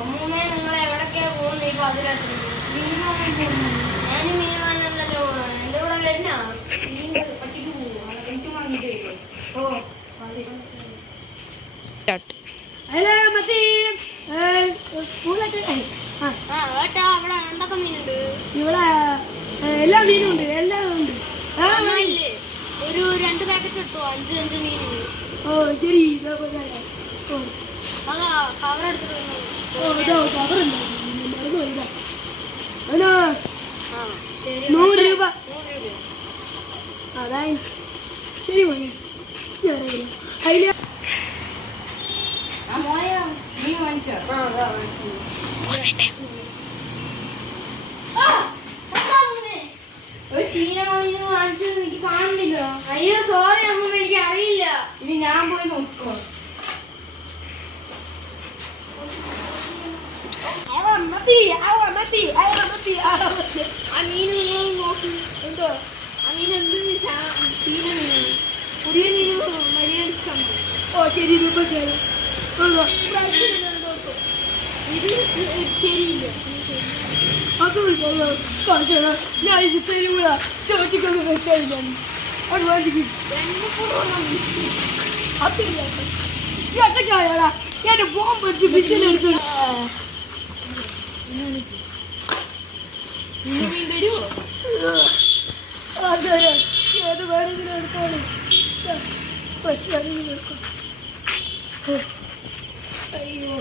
അമ്മൂമ്മേ നിങ്ങൾ എവിടൊക്കെയാ പോകുന്നത് ഈ പാതിരാത്രി? ഞാൻ മീൻ വാങ്ങാനല്ലേ പോകണം. എന്റെ കൂടെ വരുന്ന ഓ ഏട്ടാ അവിടെ എന്തൊക്കെ മീനുണ്ട്? ഇവിടെ എല്ലാ മീനും ഉണ്ട്, എല്ലാം ഉണ്ട്. ഒരു 2 പാക്കറ്റ് എടുത്തോ, 5 മീൻ. ഓ ശരി. അതാ കവർ എടുത്തിട്ട് ശരി. 100 രൂപ. 100 രൂപ. അതായി ശരി മോനെ. അതില് എനിക്ക് കാണുന്നില്ല. അയ്യോ സോറി അമ്മ, എനിക്ക് അറിയില്ല. ഇനി ഞാൻ പോയി നോക്കോ. ആ മീൻ നിങ്ങൾ നോക്കി എന്തോ ആ മീൻ എന്ത് മീനാണ്? പുതിയ മീൻ മര്യാദ. ഓ ശരി. ഇപ്പൊ ശരി. ഇത് ശരിയില്ല. ഞാൻ ഇത് തരൂല. ചോദിക്കൊക്കെ വെച്ചാൽ അത് വേണ്ടിക്കും ഒറ്റക്കായോടാ. ഞാൻ ബോംബ് അടിച്ച് വിസിലെടുത്തു. മീൻ തരുമോ? അതെ, ഏത് വേണമെങ്കിലും എടുത്തോളൂ. പക്ഷെ അയ്യോ